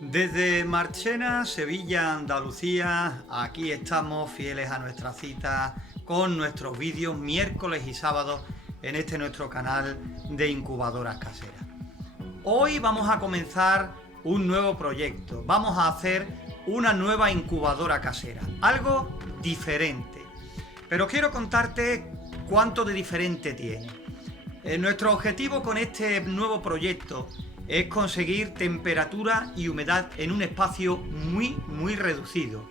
Desde Marchena, Sevilla, Andalucía, aquí estamos fieles a nuestra cita con nuestros vídeos miércoles y sábados en este nuestro canal de incubadoras caseras. Hoy vamos a comenzar un nuevo proyecto, vamos a hacer una nueva incubadora casera, algo diferente. Pero quiero contarte cuánto de diferente tiene. Nuestro objetivo con este nuevo proyecto es conseguir temperatura y humedad en un espacio muy reducido.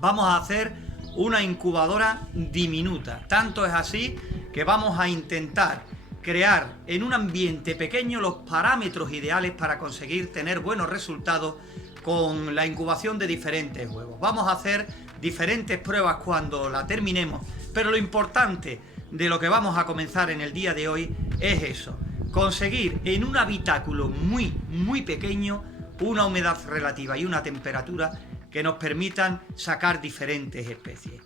Vamos a hacer una incubadora diminuta, tanto es así que vamos a intentar crear en un ambiente pequeño los parámetros ideales para conseguir tener buenos resultados con la incubación de diferentes huevos. Vamos a hacer diferentes pruebas cuando la terminemos, pero lo importante de lo que vamos a comenzar en el día de hoy es eso: conseguir en un habitáculo muy pequeño una humedad relativa y una temperatura que nos permitan sacar diferentes especies.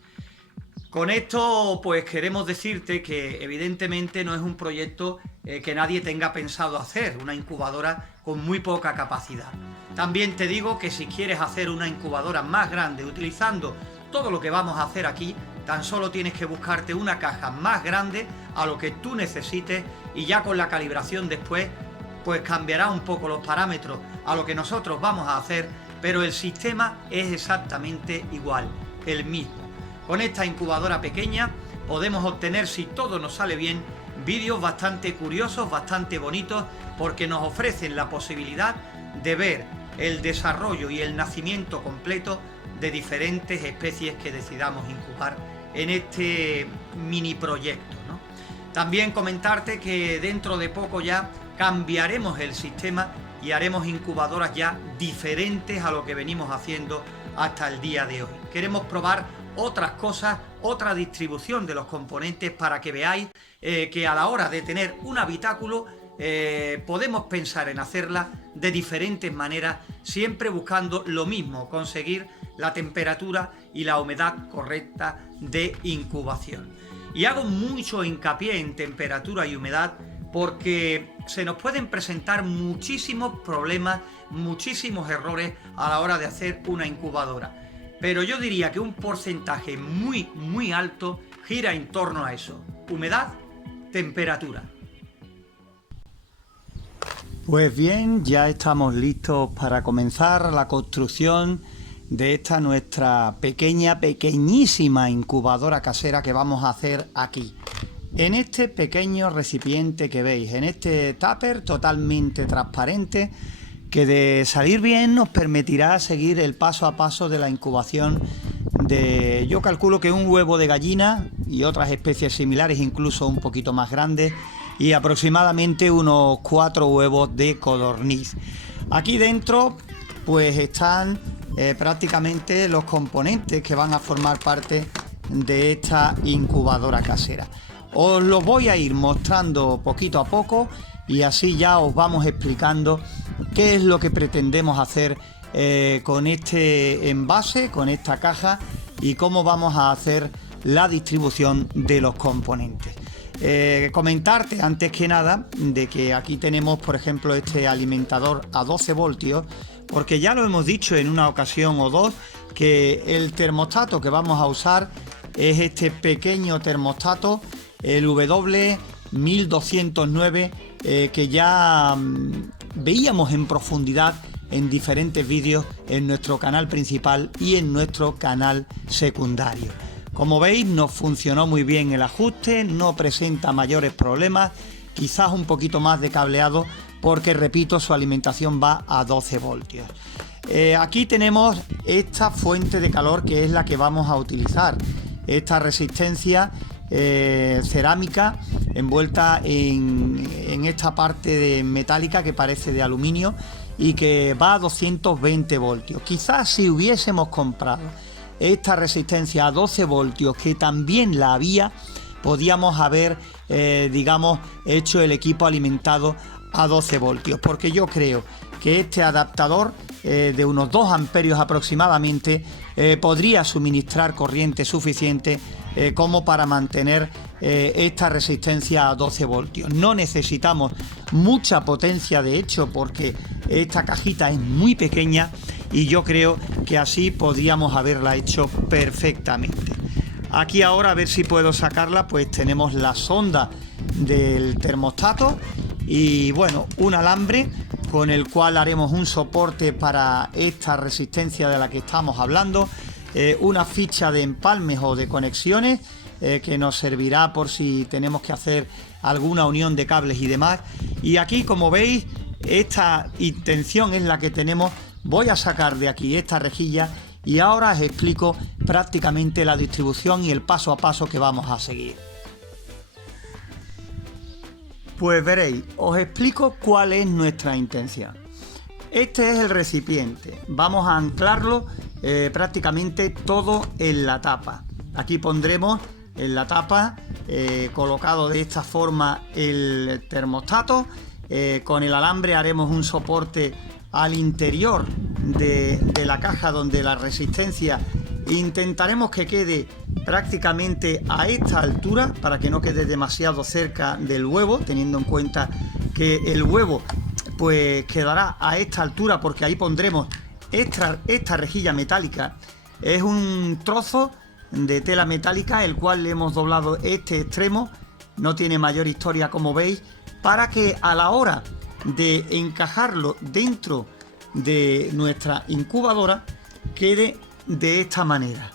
Con esto pues queremos decirte que evidentemente no es un proyecto que nadie tenga pensado hacer, una incubadora con muy poca capacidad. También te digo que si quieres hacer una incubadora más grande utilizando todo lo que vamos a hacer aquí, tan solo tienes que buscarte una caja más grande a lo que tú necesites y ya con la calibración después pues cambiará un poco los parámetros a lo que nosotros vamos a hacer, pero el sistema es exactamente igual, el mismo. Con esta incubadora pequeña podemos obtener, si todo nos sale bien, vídeos bastante curiosos, bastante bonitos, porque nos ofrecen la posibilidad de ver el desarrollo y el nacimiento completo de diferentes especies que decidamos incubar en este mini proyecto, ¿no? También comentarte que dentro de poco ya cambiaremos el sistema y haremos incubadoras ya diferentes a lo que venimos haciendo hasta el día de hoy. Queremos probar otras cosas, otra distribución de los componentes para que veáis que a la hora de tener un habitáculo podemos pensar en hacerla de diferentes maneras, siempre buscando lo mismo, conseguir la temperatura y la humedad correcta de incubación. Y hago mucho hincapié en temperatura y humedad porque se nos pueden presentar muchísimos problemas, muchísimos errores a la hora de hacer una incubadora. Pero yo diría que un porcentaje muy alto gira en torno a eso: humedad, temperatura. Pues bien, ya estamos listos para comenzar la construcción de esta nuestra pequeñísima incubadora casera que vamos a hacer aquí, en este pequeño recipiente que veis, en este tupper totalmente transparente, que de salir bien nos permitirá seguir el paso a paso de la incubación de, yo calculo que un huevo de gallina y otras especies similares, incluso un poquito más grandes, y aproximadamente unos 4 huevos de codorniz. Aquí dentro pues están prácticamente los componentes que van a formar parte de esta incubadora casera. Os los voy a ir mostrando poquito a poco y así ya os vamos explicando qué es lo que pretendemos hacer con este envase, con esta caja, y cómo vamos a hacer la distribución de los componentes. Comentarte antes que nada de que aquí tenemos, por ejemplo, este alimentador a 12 voltios, porque ya lo hemos dicho en una ocasión o dos, que el termostato que vamos a usar es este pequeño termostato, el W1209, que ya veíamos en profundidad en diferentes vídeos en nuestro canal principal y en nuestro canal secundario. Como veis, nos funcionó muy bien el ajuste, no presenta mayores problemas, quizás un poquito más de cableado porque, repito, su alimentación va a 12 voltios. Aquí tenemos esta fuente de calor que es la que vamos a utilizar, esta resistencia cerámica envuelta en esta parte metálica que parece de aluminio y que va a 220 voltios. Quizás si hubiésemos comprado esta resistencia a 12 voltios, que también la había, podíamos haber, digamos, hecho el equipo alimentado a 12 voltios, porque yo creo que este adaptador de unos 2 amperios aproximadamente podría suministrar corriente suficiente como para mantener esta resistencia a 12 voltios. No necesitamos mucha potencia, de hecho, porque esta cajita es muy pequeña y yo creo que así podríamos haberla hecho perfectamente. Aquí ahora, a ver si puedo sacarla, pues tenemos la sonda del termostato y bueno, un alambre con el cual haremos un soporte para esta resistencia de la que estamos hablando, una ficha de empalmes o de conexiones que nos servirá por si tenemos que hacer alguna unión de cables y demás. Y aquí, como veis, esta intención es la que tenemos. Voy a sacar de aquí esta rejilla y ahora os explico prácticamente la distribución y el paso a paso que vamos a seguir. Pues veréis, os explico cuál es nuestra intención. Este es el recipiente, vamos a anclarlo prácticamente todo en la tapa. Aquí pondremos en la tapa, colocado de esta forma, el termostato. Con el alambre haremos un soporte al interior de la caja donde la resistencia intentaremos que quede prácticamente a esta altura para que no quede demasiado cerca del huevo, teniendo en cuenta que el huevo pues quedará a esta altura porque ahí pondremos esta rejilla metálica. Es un trozo de tela metálica el cual le hemos doblado este extremo, no tiene mayor historia como veis, para que a la hora de encajarlo dentro de nuestra incubadora quede de esta manera.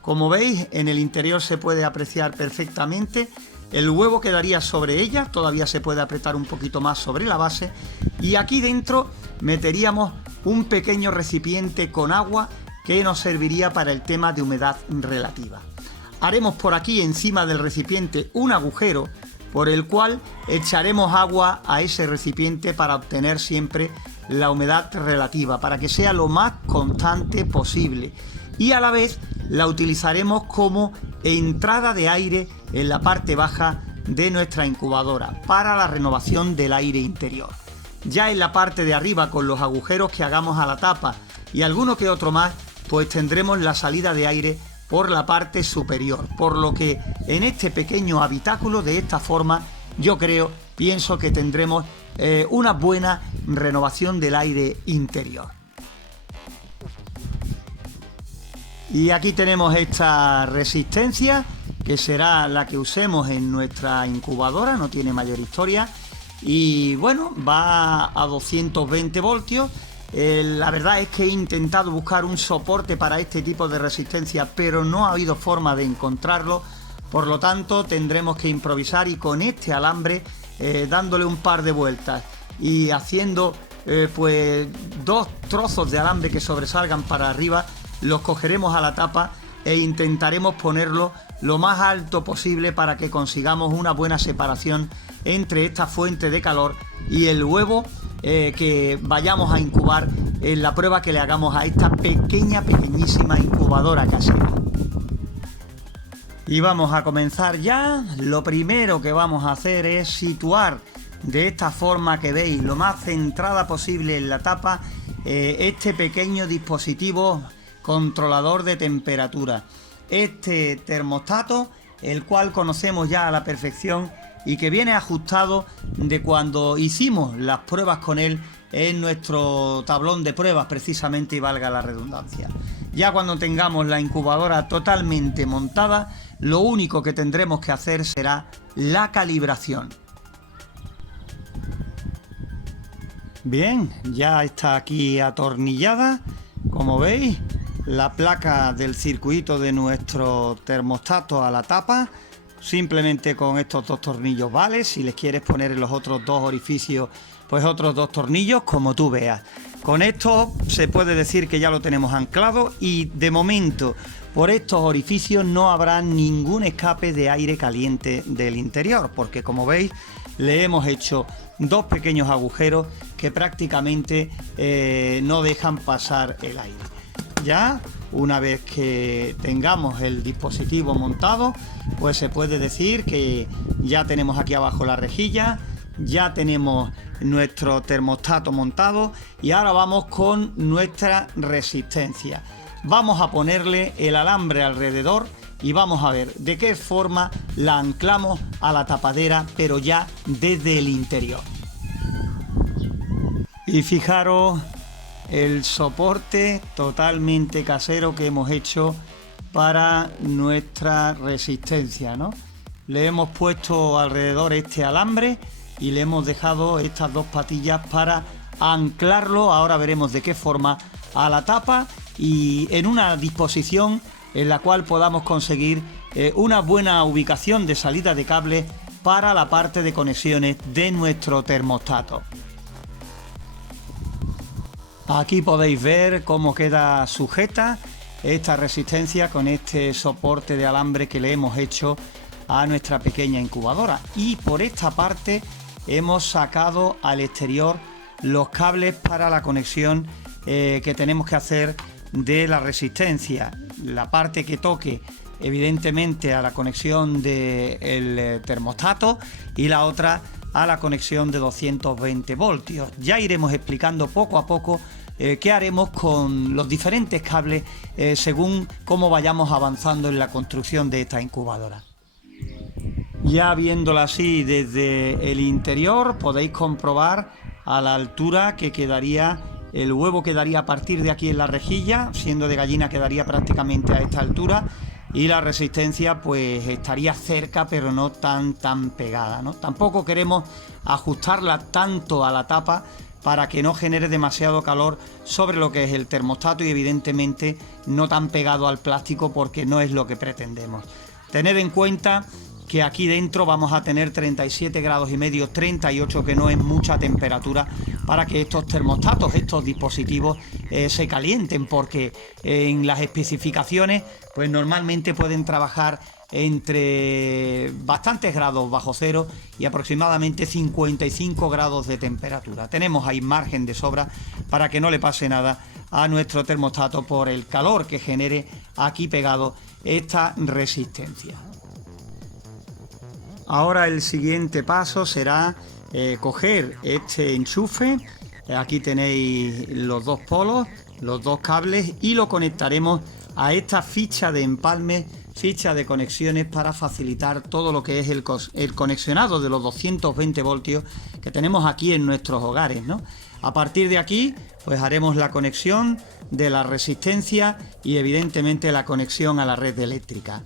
Como veis, en el interior se puede apreciar perfectamente. El huevo quedaría sobre ella, todavía se puede apretar un poquito más sobre la base, y aquí dentro meteríamos un pequeño recipiente con agua que nos serviría para el tema de humedad relativa. Haremos por aquí encima del recipiente un agujero por el cual echaremos agua a ese recipiente para obtener siempre la humedad relativa, para que sea lo más constante posible, y a la vez la utilizaremos como entrada de aire en la parte baja de nuestra incubadora para la renovación del aire interior. Ya en la parte de arriba, con los agujeros que hagamos a la tapa y alguno que otro más, pues tendremos la salida de aire por la parte superior, por lo que en este pequeño habitáculo, de esta forma, yo pienso que tendremos una buena renovación del aire interior. Y aquí tenemos esta resistencia, que será la que usemos en nuestra incubadora, no tiene mayor historia, y bueno, va a 220 voltios. La verdad es que he intentado buscar un soporte para este tipo de resistencia, pero no ha habido forma de encontrarlo, por lo tanto tendremos que improvisar, y con este alambre, dándole un par de vueltas y haciendo pues 2 trozos de alambre que sobresalgan para arriba, los cogeremos a la tapa e intentaremos ponerlo lo más alto posible para que consigamos una buena separación entre esta fuente de calor y el huevo que vayamos a incubar en la prueba que le hagamos a esta pequeñísima incubadora casera. Y vamos a comenzar ya. Lo primero que vamos a hacer es situar de esta forma que veis, lo más centrada posible en la tapa, este pequeño dispositivo controlador de temperatura, este termostato, el cual conocemos ya a la perfección y que viene ajustado de cuando hicimos las pruebas con él en nuestro tablón de pruebas, precisamente, y valga la redundancia. Ya cuando tengamos la incubadora totalmente montada, lo único que tendremos que hacer será la calibración. Bien, ya está aquí atornillada, como veis, la placa del circuito de nuestro termostato a la tapa. Simplemente con estos 2 tornillos vale. Si les quieres poner en los otros 2 orificios, pues otros 2 tornillos, como tú veas. Con esto se puede decir que ya lo tenemos anclado, y de momento por estos orificios no habrá ningún escape de aire caliente del interior, porque como veis le hemos hecho 2 pequeños agujeros que prácticamente no dejan pasar el aire. ya, una vez que tengamos el dispositivo montado, pues se puede decir que ya tenemos aquí abajo la rejilla, ya tenemos nuestro termostato montado y ahora vamos con nuestra resistencia. Vamos a ponerle el alambre alrededor y vamos a ver de qué forma la anclamos a la tapadera, pero ya desde el interior. Y fijaros el soporte totalmente casero que hemos hecho para nuestra resistencia, ¿no? Le hemos puesto alrededor este alambre y le hemos dejado estas dos patillas para anclarlo, ahora veremos de qué forma, a la tapa y en una disposición en la cual podamos conseguir una buena ubicación de salida de cable para la parte de conexiones de nuestro termostato. Aquí podéis ver cómo queda sujeta esta resistencia con este soporte de alambre que le hemos hecho a nuestra pequeña incubadora. Y por esta parte hemos sacado al exterior los cables para la conexión que tenemos que hacer de la resistencia. La parte que toque evidentemente a la conexión del termostato y la otra a la conexión de 220 voltios. Ya iremos explicando poco a poco qué haremos con los diferentes cables según cómo vayamos avanzando en la construcción de esta incubadora. Ya viéndola así desde el interior podéis comprobar a la altura que quedaría el huevo, quedaría a partir de aquí en la rejilla, siendo de gallina quedaría prácticamente a esta altura, y la resistencia pues estaría cerca pero no tan pegada, ¿no? Tampoco queremos ajustarla tanto a la tapa para que no genere demasiado calor sobre lo que es el termostato y evidentemente no tan pegado al plástico, porque no es lo que pretendemos. Tened en cuenta que aquí dentro vamos a tener 37 grados y medio, 38, que no es mucha temperatura para que estos termostatos, estos dispositivos se calienten, porque en las especificaciones pues normalmente pueden trabajar entre bastantes grados bajo cero y aproximadamente 55 grados de temperatura. Tenemos ahí margen de sobra para que no le pase nada a nuestro termostato por el calor que genere aquí pegado esta resistencia. Ahora el siguiente paso será coger este enchufe. Aquí tenéis los dos polos, los dos cables, y lo conectaremos a esta ficha de empalme, ficha de conexiones, para facilitar todo lo que es el conexionado de los 220 voltios que tenemos aquí en nuestros hogares, ¿no? A partir de aquí pues haremos la conexión de la resistencia y evidentemente la conexión a la red eléctrica.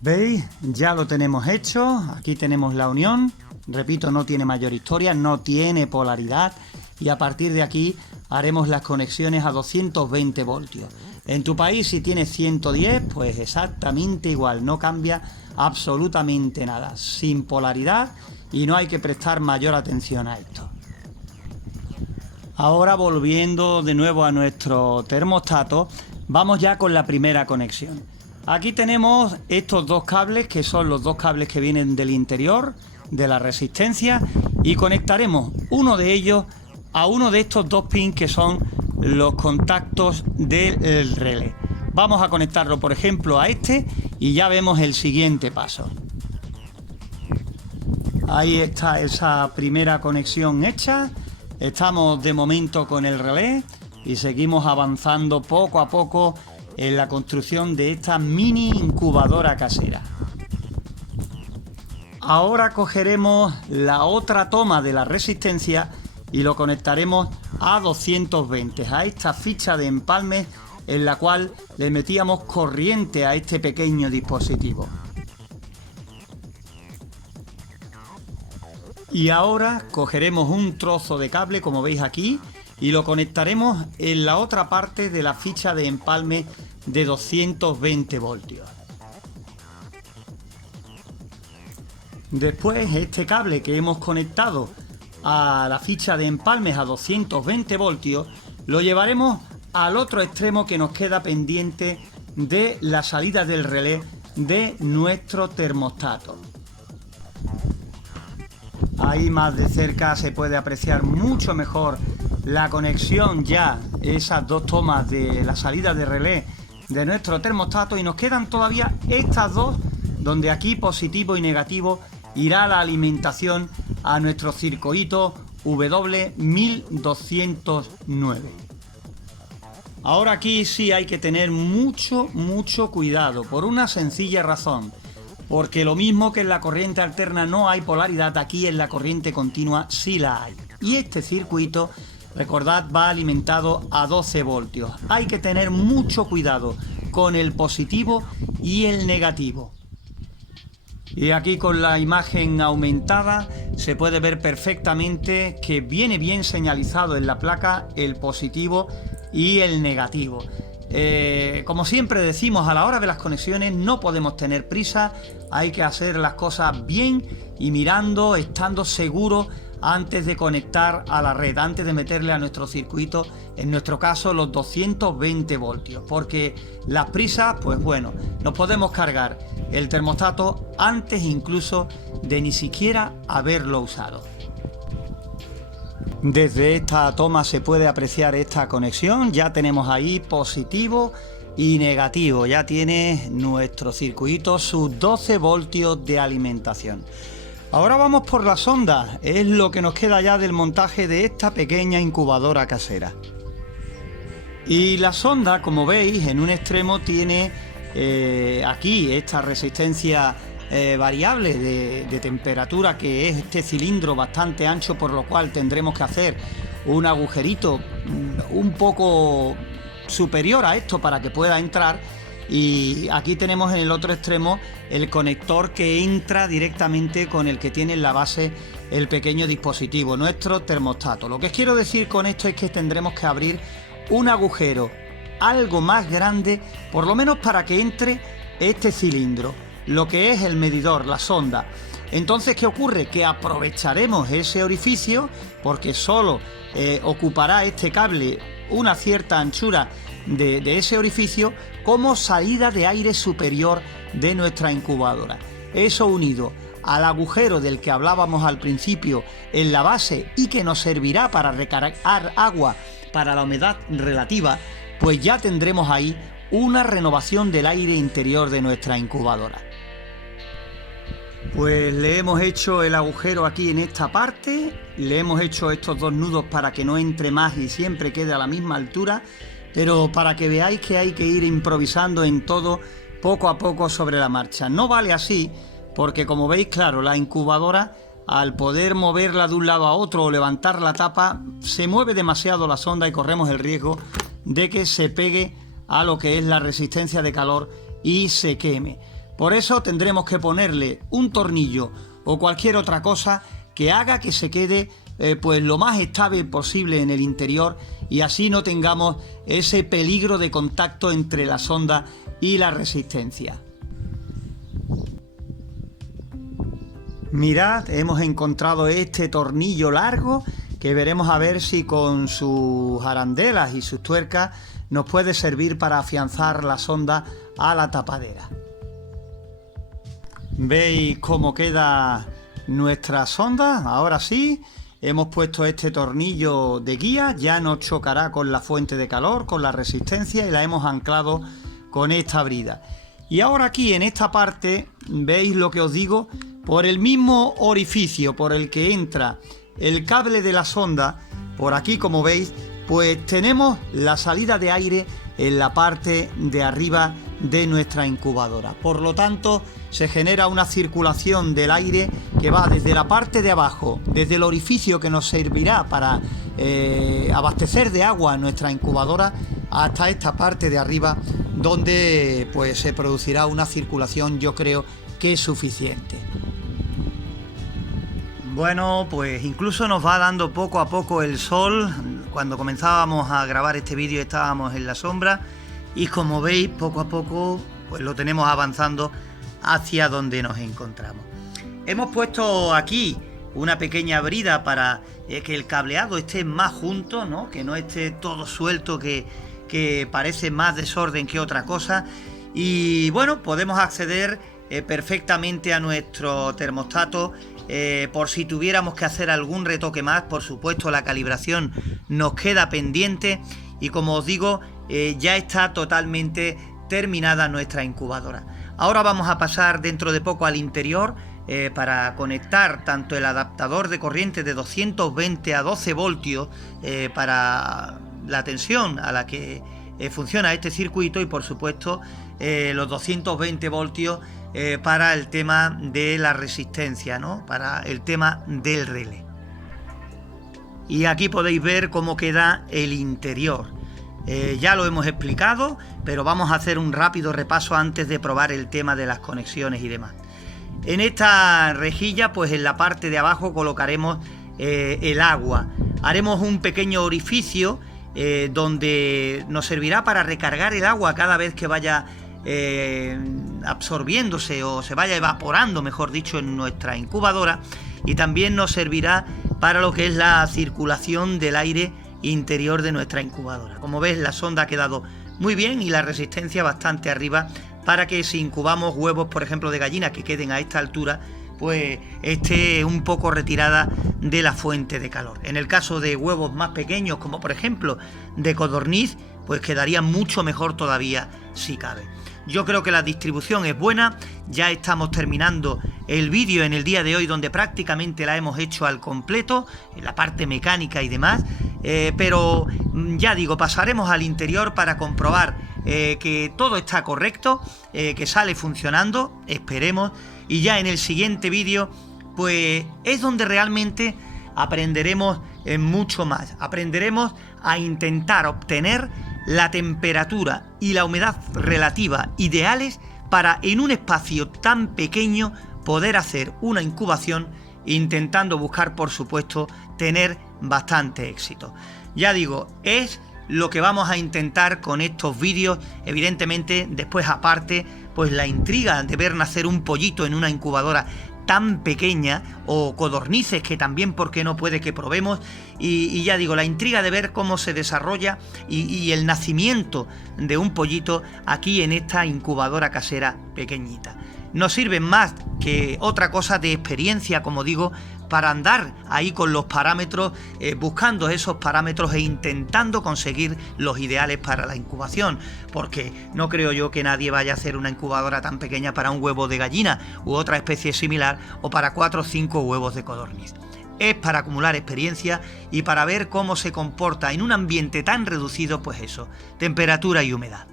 ¿Veis? Ya lo tenemos hecho. Aquí tenemos la unión. Repito, no tiene mayor historia, no tiene polaridad, y a partir de aquí haremos las conexiones a 220 voltios. En tu país, si tienes 110, pues exactamente igual, no cambia absolutamente nada, sin polaridad, y no hay que prestar mayor atención a esto. Ahora, volviendo de nuevo a nuestro termostato, vamos ya con la primera conexión. Aquí tenemos estos dos cables, que son los dos cables que vienen del interior de la resistencia, y conectaremos uno de ellos a uno de estos dos pins que son los contactos del relé. Vamos a conectarlo, por ejemplo, a este, y ya vemos el siguiente paso. Ahí está esa primera conexión hecha. Estamos de momento con el relé y seguimos avanzando poco a poco en la construcción de esta mini incubadora casera. Ahora cogeremos la otra toma de la resistencia y lo conectaremos a 220, a esta ficha de empalme en la cual le metíamos corriente a este pequeño dispositivo. Y ahora cogeremos un trozo de cable, como veis aquí, y lo conectaremos en la otra parte de la ficha de empalme de 220 voltios. Después, este cable que hemos conectado a la ficha de empalmes a 220 voltios lo llevaremos al otro extremo que nos queda pendiente de la salida del relé de nuestro termostato. Ahí más de cerca se puede apreciar mucho mejor la conexión ya, esas dos tomas de la salida de relé de nuestro termostato, y nos quedan todavía estas dos, donde aquí positivo y negativo irá la alimentación a nuestro circuito W1209. Ahora aquí sí hay que tener mucho cuidado, por una sencilla razón, porque lo mismo que en la corriente alterna no hay polaridad, aquí en la corriente continua sí la hay. Y este circuito, recordad, va alimentado a 12 voltios. Hay que tener mucho cuidado con el positivo y el negativo. Y aquí con la imagen aumentada se puede ver perfectamente que viene bien señalizado en la placa el positivo y el negativo. Como siempre decimos, a la hora de las conexiones no podemos tener prisa, hay que hacer las cosas bien y mirando, estando seguros antes de conectar a la red, antes de meterle a nuestro circuito, en nuestro caso los 220 voltios, porque las prisas, pues bueno, nos podemos cargar el termostato antes incluso de ni siquiera haberlo usado. Desde esta toma se puede apreciar esta conexión, ya tenemos ahí positivo y negativo, ya tiene nuestro circuito sus 12 voltios de alimentación. Ahora vamos por la sonda, es lo que nos queda ya del montaje de esta pequeña incubadora casera. Y la sonda, como veis, en un extremo tiene aquí esta resistencia variable de temperatura, que es este cilindro bastante ancho, por lo cual tendremos que hacer un agujerito un poco superior a esto para que pueda entrar. Y aquí tenemos en el otro extremo el conector que entra directamente con el que tiene en la base el pequeño dispositivo, nuestro termostato. Lo que quiero decir con esto es que tendremos que abrir un agujero algo más grande, por lo menos para que entre este cilindro, lo que es el medidor, la sonda. Entonces, ¿qué ocurre? Que aprovecharemos ese orificio, porque solo ocupará este cable una cierta anchura de ese orificio como salida de aire superior de nuestra incubadora. Eso unido al agujero del que hablábamos al principio en la base y que nos servirá para recargar agua para la humedad relativa, pues ya tendremos ahí una renovación del aire interior de nuestra incubadora. Pues le hemos hecho el agujero aquí en esta parte, le hemos hecho estos dos nudos para que no entre más y siempre quede a la misma altura, pero para que veáis que hay que ir improvisando en todo poco a poco sobre la marcha. No vale así, porque como veis, claro, la incubadora, al poder moverla de un lado a otro o levantar la tapa, se mueve demasiado la sonda y corremos el riesgo de que se pegue a lo que es la resistencia de calor y se queme. Por eso tendremos que ponerle un tornillo o cualquier otra cosa que haga que se quede pues lo más estable posible en el interior, y así no tengamos ese peligro de contacto entre la sonda y la resistencia. Mirad, hemos encontrado este tornillo largo que veremos a ver si con sus arandelas y sus tuercas nos puede servir para afianzar la sonda a la tapadera. ¿Veis cómo queda nuestra sonda? Ahora sí, hemos puesto este tornillo de guía, ya no chocará con la fuente de calor, con la resistencia, y la hemos anclado con esta brida. Y ahora aquí en esta parte, veis lo que os digo, por el mismo orificio por el que entra el cable de la sonda, por aquí como veis, pues tenemos la salida de aire en la parte de arriba de nuestra incubadora. Por lo tanto, se genera una circulación del aire que va desde la parte de abajo, desde el orificio que nos servirá para abastecer de agua a nuestra incubadora, hasta esta parte de arriba, donde pues se producirá una circulación, yo creo que es suficiente. Bueno, pues incluso nos va dando poco a poco el sol. Cuando comenzábamos a grabar este vídeo estábamos en la sombra, y como veis, poco a poco pues lo tenemos avanzando hacia donde nos encontramos. Hemos puesto aquí una pequeña brida para que el cableado esté más junto, ¿no? Que no esté todo suelto, que parece más desorden que otra cosa. Y bueno, podemos acceder perfectamente a nuestro termostato. Por si tuviéramos que hacer algún retoque más, por supuesto la calibración nos queda pendiente y como os digo, ya está totalmente terminada nuestra incubadora. Ahora vamos a pasar dentro de poco al interior para conectar tanto el adaptador de corriente de 220 a 12 voltios para la tensión a la que funciona este circuito y por supuesto los 220 voltios para el tema de la resistencia, ¿no? Para el tema del relé. Y aquí podéis ver cómo queda el interior. Ya lo hemos explicado, pero vamos a hacer un rápido repaso antes de probar el tema de las conexiones y demás. En esta rejilla, pues en la parte de abajo colocaremos el agua. Haremos un pequeño orificio donde nos servirá para recargar el agua cada vez que vaya absorbiéndose o se vaya evaporando, mejor dicho, en nuestra incubadora, y también nos servirá para lo que es la circulación del aire interior de nuestra incubadora. Como ves, la sonda ha quedado muy bien y la resistencia bastante arriba para que si incubamos huevos, por ejemplo, de gallina que queden a esta altura, pues esté un poco retirada de la fuente de calor. En el caso de huevos más pequeños, como por ejemplo de codorniz, pues quedaría mucho mejor todavía si cabe. Yo creo que la distribución es buena, ya estamos terminando el vídeo en el día de hoy donde prácticamente la hemos hecho al completo, en la parte mecánica y demás, pero ya digo, pasaremos al interior para comprobar que todo está correcto, que sale funcionando, esperemos, y ya en el siguiente vídeo pues es donde realmente aprenderemos mucho más, aprenderemos a intentar obtener la temperatura y la humedad relativa ideales para en un espacio tan pequeño poder hacer una incubación intentando buscar, por supuesto, tener bastante éxito. Ya digo, es lo que vamos a intentar con estos vídeos. Evidentemente, después aparte, pues la intriga de ver nacer un pollito en una incubadora tan pequeña, o codornices que también, porque no puede que probemos, y ya digo, la intriga de ver cómo se desarrolla y el nacimiento de un pollito aquí en esta incubadora casera pequeñita. No sirven más que otra cosa de experiencia, como digo, para andar ahí con los parámetros, buscando esos parámetros e intentando conseguir los ideales para la incubación, porque no creo yo que nadie vaya a hacer una incubadora tan pequeña para un huevo de gallina u otra especie similar, o para 4 o 5 huevos de codorniz. Es para acumular experiencia y para ver cómo se comporta en un ambiente tan reducido, pues eso, temperatura y humedad.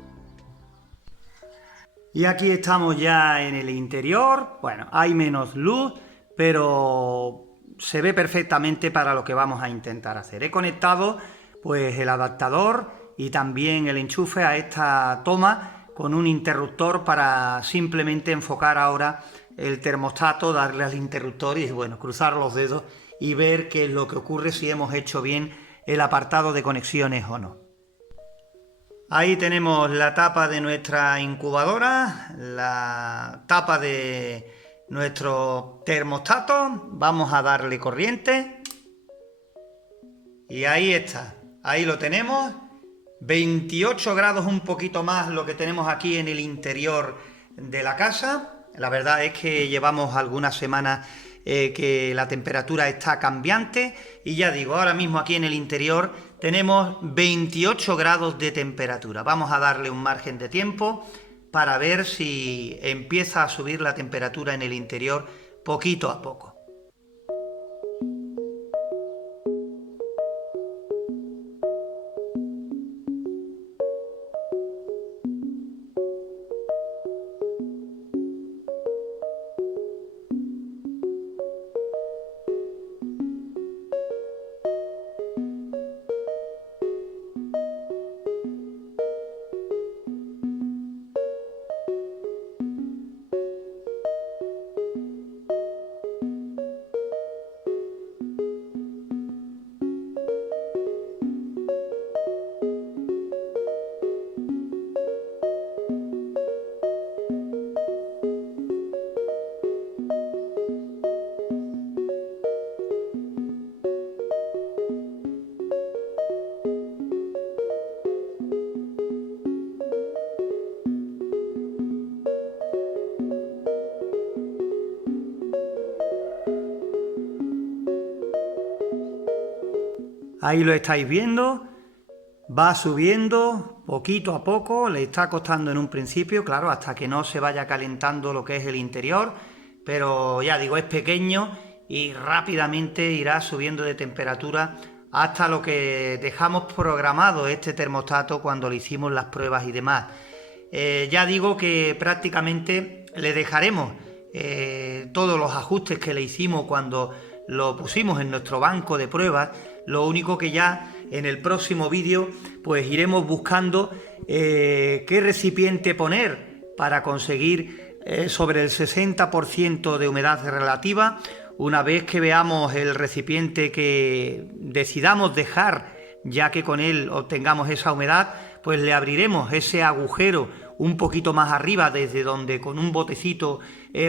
Y aquí estamos ya en el interior. Bueno, hay menos luz, pero se ve perfectamente para lo que vamos a intentar hacer. He conectado pues el adaptador y también el enchufe a esta toma con un interruptor para simplemente enfocar ahora el termostato, darle al interruptor y bueno, cruzar los dedos y ver qué es lo que ocurre, si hemos hecho bien el apartado de conexiones o no. Ahí tenemos la tapa de nuestra incubadora, la tapa de nuestro termostato. Vamos a darle corriente. Y ahí está, ahí lo tenemos. 28 grados, un poquito más lo que tenemos aquí en el interior de la casa. La verdad es que llevamos algunas semanas que la temperatura está cambiante. Y ya digo, ahora mismo aquí en el interior tenemos 28 grados de temperatura. Vamos a darle un margen de tiempo para ver si empieza a subir la temperatura en el interior poquito a poco. Ahí lo estáis viendo, va subiendo poquito a poco, le está costando en un principio, claro, hasta que no se vaya calentando lo que es el interior, pero ya digo, es pequeño y rápidamente irá subiendo de temperatura hasta lo que dejamos programado este termostato cuando le hicimos las pruebas y demás. Ya digo que prácticamente le dejaremos todos los ajustes que le hicimos cuando lo pusimos en nuestro banco de pruebas. Lo único que ya en el próximo vídeo pues iremos buscando qué recipiente poner para conseguir sobre el 60% de humedad relativa. Una vez que veamos el recipiente que decidamos dejar, ya que con él obtengamos esa humedad, pues le abriremos ese agujero un poquito más arriba, desde donde con un botecito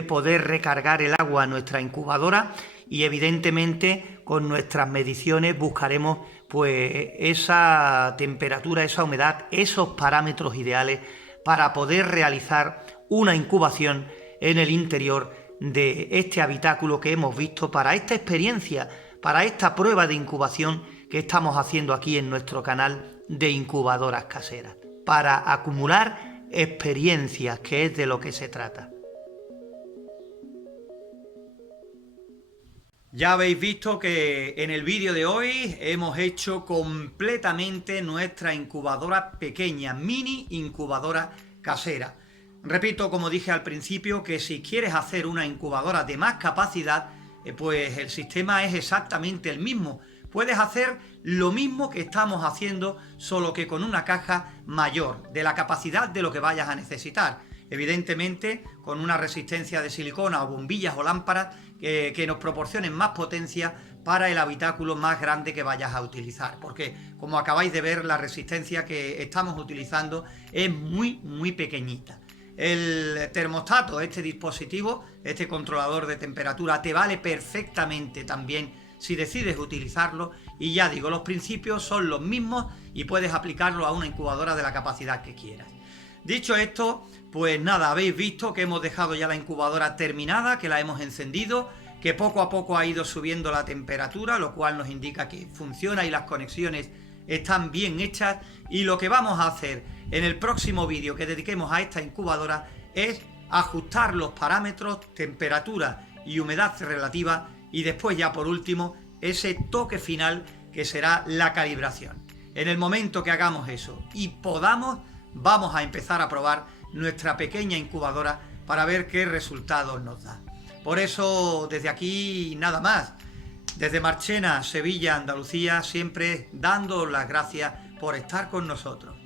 poder recargar el agua a nuestra incubadora, y evidentemente con nuestras mediciones buscaremos pues esa temperatura, esa humedad, esos parámetros ideales para poder realizar una incubación en el interior de este habitáculo que hemos visto para esta experiencia, para esta prueba de incubación que estamos haciendo aquí en nuestro canal de incubadoras caseras, para acumular experiencias, que es de lo que se trata. Ya habéis visto que en el vídeo de hoy hemos hecho completamente nuestra incubadora pequeña, mini incubadora casera. Repito, como dije al principio, que si quieres hacer una incubadora de más capacidad, pues el sistema es exactamente el mismo. Puedes hacer lo mismo que estamos haciendo, solo que con una caja mayor, de la capacidad de lo que vayas a necesitar. Evidentemente, con una resistencia de silicona o bombillas o lámparas que nos proporcionen más potencia para el habitáculo más grande que vayas a utilizar. Porque, como acabáis de ver, la resistencia que estamos utilizando es muy pequeñita. El termostato, este dispositivo, este controlador de temperatura, te vale perfectamente también si decides utilizarlo, y ya digo, los principios son los mismos y puedes aplicarlo a una incubadora de la capacidad que quieras. Dicho esto, pues nada, habéis visto que hemos dejado ya la incubadora terminada, que la hemos encendido, que poco a poco ha ido subiendo la temperatura, lo cual nos indica que funciona y las conexiones están bien hechas, y lo que vamos a hacer en el próximo vídeo que dediquemos a esta incubadora es ajustar los parámetros, temperatura y humedad relativa, y después ya por último ese toque final que será la calibración. En el momento que hagamos eso y podamos, vamos a empezar a probar nuestra pequeña incubadora para ver qué resultados nos da. Por eso desde aquí nada más, desde Marchena, Sevilla, Andalucía, siempre dando las gracias por estar con nosotros.